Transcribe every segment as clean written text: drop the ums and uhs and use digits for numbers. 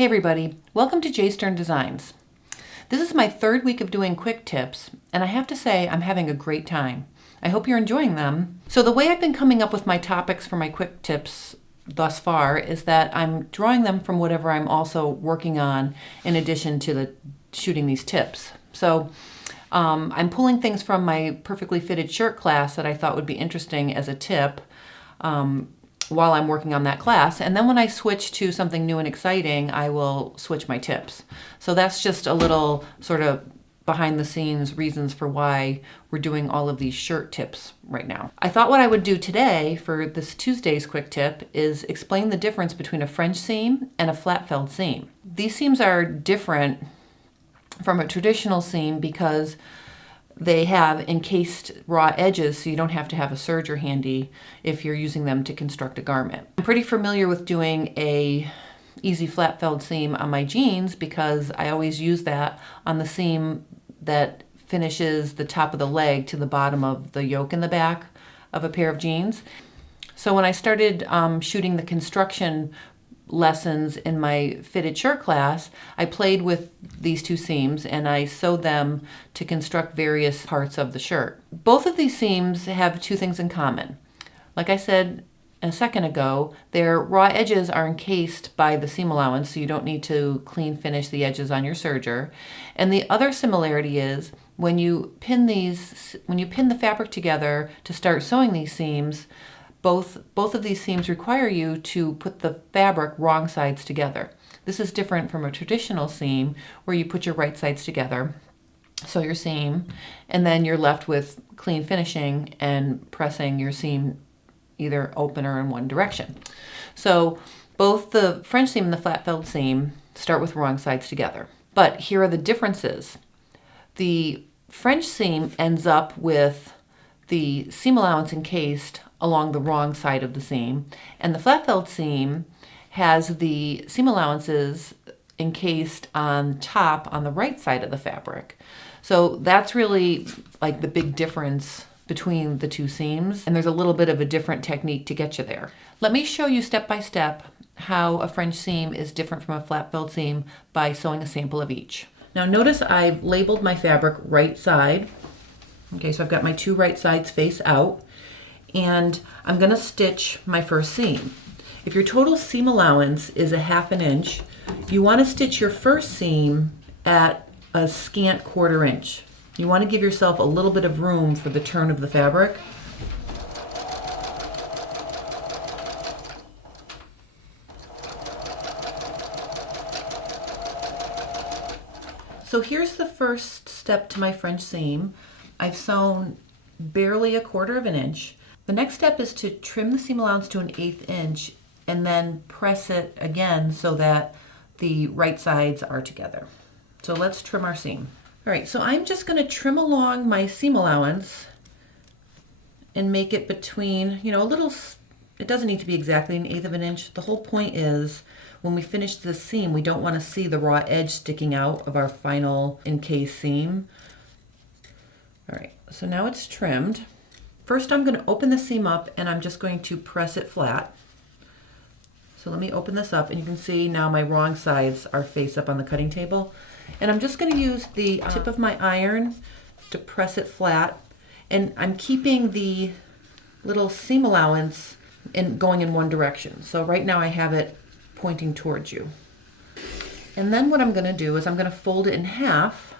Hey everybody, welcome to J Stern Designs. This is my third week of doing quick tips, and I have to say I'm having a great time. I hope you're enjoying them. So the way I've been coming up with my topics for my quick tips thus far is that I'm drawing them from whatever I'm also working on in addition to shooting these tips. So I'm pulling things from my perfectly fitted shirt class that I thought would be interesting as a tip while I'm working on that class. And then when I switch to something new and exciting, I will switch my tips. So that's just a little sort of behind the scenes reasons for why we're doing all of these shirt tips right now. I thought what I would do today for this Tuesday's quick tip is explain the difference between a French seam and a flat felled seam. These seams are different from a traditional seam because they have encased raw edges, so you don't have to have a serger handy if you're using them to construct a garment. I'm pretty familiar with doing a easy flat felled seam on my jeans because I always use that on the seam that finishes the top of the leg to the bottom of the yoke in the back of a pair of jeans. So when I started shooting the construction lessons in my fitted shirt class, I played with these two seams and I sewed them to construct various parts of the shirt. Both of these seams have two things in common. Like I said a second ago, their raw edges are encased by the seam allowance, so you don't need to clean finish the edges on your serger. And the other similarity is when you pin the fabric together to start sewing these seams, both of these seams require you to put the fabric wrong sides together. This is different from a traditional seam where you put your right sides together, sew your seam, and then you're left with clean finishing and pressing your seam either open or in one direction. So both the French seam and the flat felled seam start with wrong sides together. But here are the differences. The French seam ends up with the seam allowance encased along the wrong side of the seam, and the flat felled seam has the seam allowances encased on top on the right side of the fabric. So that's really like the big difference between the two seams, and there's a little bit of a different technique to get you there. Let me show you step by step how a French seam is different from a flat felled seam by sewing a sample of each. Now notice I've labeled my fabric right side. Okay, so I've got my two right sides face out, and I'm going to stitch my first seam. If your total seam allowance is 1/2 inch, you want to stitch your first seam at a scant 1/4 inch. You want to give yourself a little bit of room for the turn of the fabric. So here's the first step to my French seam. I've sewn barely 1/4 inch. The next step is to trim the seam allowance to 1/8 inch and then press it again so that the right sides are together. So let's trim our seam. All right, so I'm just going to trim along my seam allowance and make it between, a little, it doesn't need to be exactly 1/8 inch. The whole point is when we finish the seam, we don't want to see the raw edge sticking out of our final encased seam. All right, so now it's trimmed. First, I'm going to open the seam up and I'm just going to press it flat. So let me open this up and you can see now my wrong sides are face up on the cutting table. And I'm just going to use the tip of my iron to press it flat. And I'm keeping the little seam allowance going in one direction. So right now I have it pointing towards you. And then what I'm going to do is I'm going to fold it in half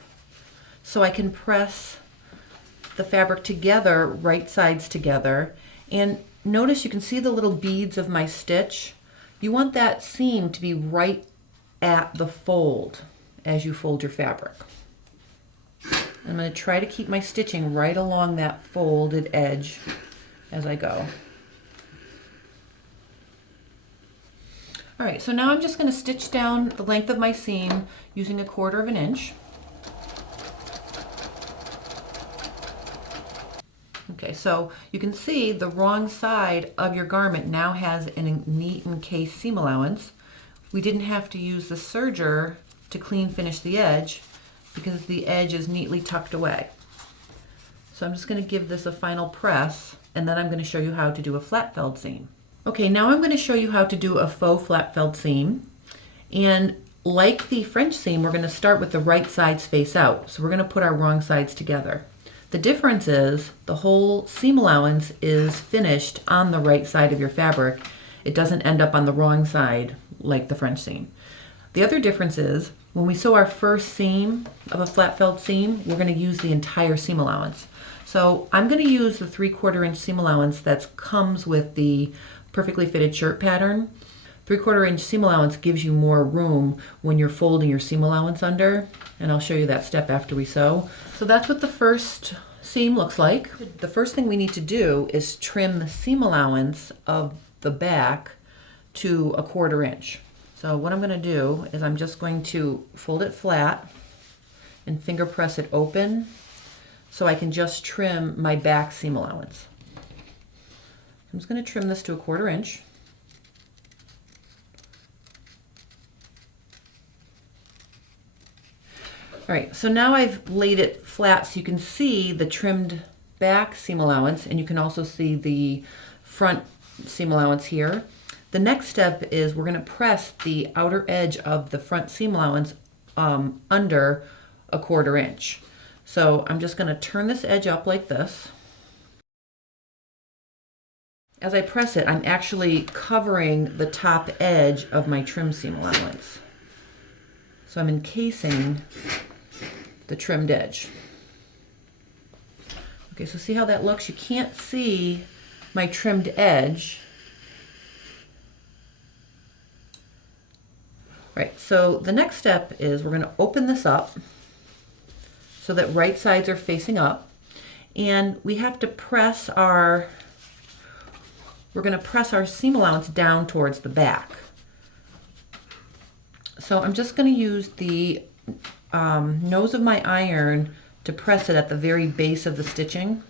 so I can press the fabric together, right sides together. And notice you can see the little beads of my stitch. You want that seam to be right at the fold as you fold your fabric. I'm going to try to keep my stitching right along that folded edge as I go. All right, so now I'm just going to stitch down the length of my seam using 1/4 inch. Okay, so you can see the wrong side of your garment now has a neat encased seam allowance. We didn't have to use the serger to clean finish the edge because the edge is neatly tucked away. So I'm just going to give this a final press and then I'm going to show you how to do a flat felled seam. Okay, now I'm going to show you how to do a faux flat felled seam. And like the French seam, we're going to start with the right sides face out. So we're going to put our wrong sides together. The difference is the whole seam allowance is finished on the right side of your fabric. It doesn't end up on the wrong side like the French seam. The other difference is when we sew our first seam of a flat felled seam, we're going to use the entire seam allowance. So I'm going to use the 3/4 inch seam allowance that comes with the perfectly fitted shirt pattern. 3/4 inch seam allowance gives you more room when you're folding your seam allowance under, and I'll show you that step after we sew. So that's what the first seam looks like. The first thing we need to do is trim the seam allowance of the back to 1/4 inch. So what I'm going to do is I'm just going to fold it flat and finger press it open so I can just trim my back seam allowance. I'm just going to trim this to 1/4 inch. All right, so now I've laid it flat so you can see the trimmed back seam allowance, and you can also see the front seam allowance here. The next step is we're going to press the outer edge of the front seam allowance under 1/4 inch. So I'm just going to turn this edge up like this. As I press it, I'm actually covering the top edge of my trim seam allowance. So I'm encasing the trimmed edge. Okay, so see how that looks? You can't see my trimmed edge. Right, so the next step is we're going to open this up so that right sides are facing up, and we have to press we're going to press our seam allowance down towards the back. So I'm just going to use the nose of my iron to press it at the very base of the stitching.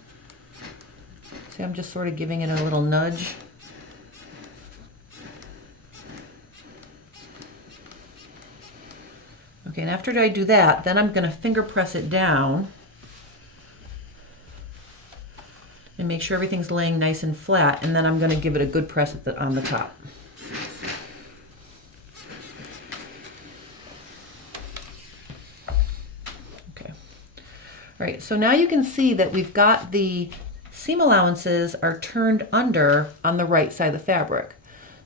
See, I'm just sort of giving it a little nudge. Okay, and after I do that, then I'm going to finger press it down and make sure everything's laying nice and flat, and then I'm going to give it a good press on the top. Okay. All right, so now you can see that we've got the seam allowances are turned under on the right side of the fabric.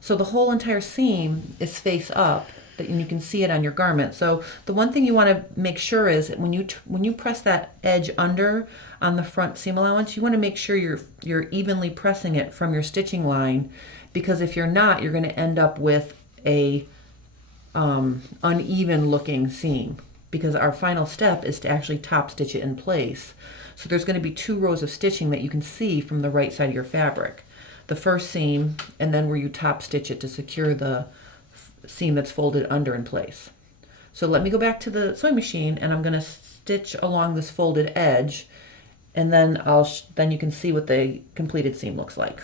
So the whole entire seam is face up, and you can see it on your garment. So the one thing you want to make sure is that when you press that edge under on the front seam allowance, you want to make sure you're evenly pressing it from your stitching line, because if you're not, you're going to end up with a uneven looking seam, because our final step is to actually top stitch it in place. So there's going to be 2 rows of stitching that you can see from the right side of your fabric. The first seam, and then where you top stitch it to secure the seam that's folded under in place. So let me go back to the sewing machine, and I'm going to stitch along this folded edge, and then then you can see what the completed seam looks like.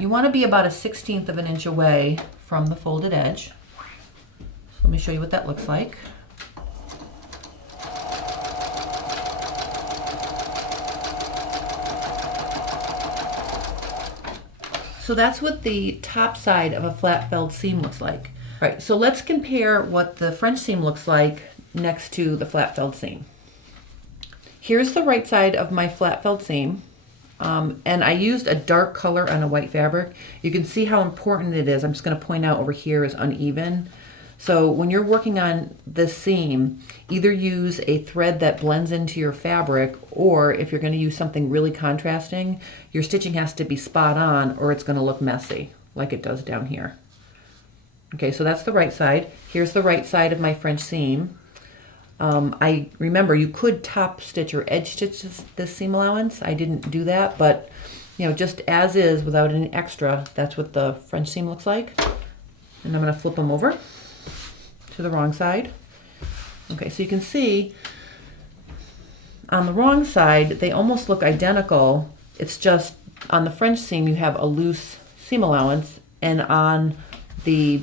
You want to be about 1/16 of an inch away from the folded edge. So let me show you what that looks like. So that's what the top side of a flat felled seam looks like. All right, so let's compare what the French seam looks like next to the flat felled seam. Here's the right side of my flat felled seam, and I used a dark color on a white fabric. You can see how important it is. I'm just going to point out over here is uneven. So when you're working on this seam, either use a thread that blends into your fabric, or if you're going to use something really contrasting, your stitching has to be spot on or it's going to look messy like it does down here. Okay, so that's the right side. Here's the right side of my French seam. I remember you could top stitch or edge stitch this seam allowance. I didn't do that, but just as is without any extra, that's what the French seam looks like. And I'm going to flip them over to the wrong side. Okay, so you can see on the wrong side, they almost look identical. It's just on the French seam, you have a loose seam allowance, and on the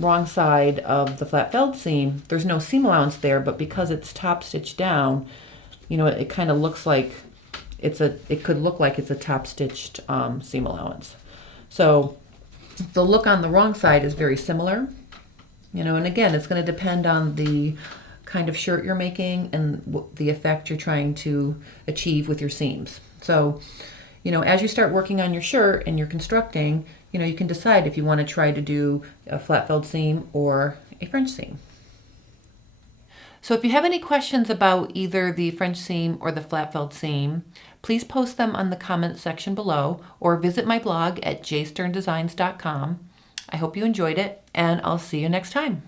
wrong side of the flat felled seam, there's no seam allowance there, but because it's top stitched down, it kind of looks like it could look like it's a top stitched seam allowance. So the look on the wrong side is very similar. And again, it's going to depend on the kind of shirt you're making and the effect you're trying to achieve with your seams. So, as you start working on your shirt and you're constructing, you can decide if you want to try to do a flat felled seam or a French seam. So if you have any questions about either the French seam or the flat felled seam, please post them on the comment section below or visit my blog at jsterndesigns.com. I hope you enjoyed it, and I'll see you next time.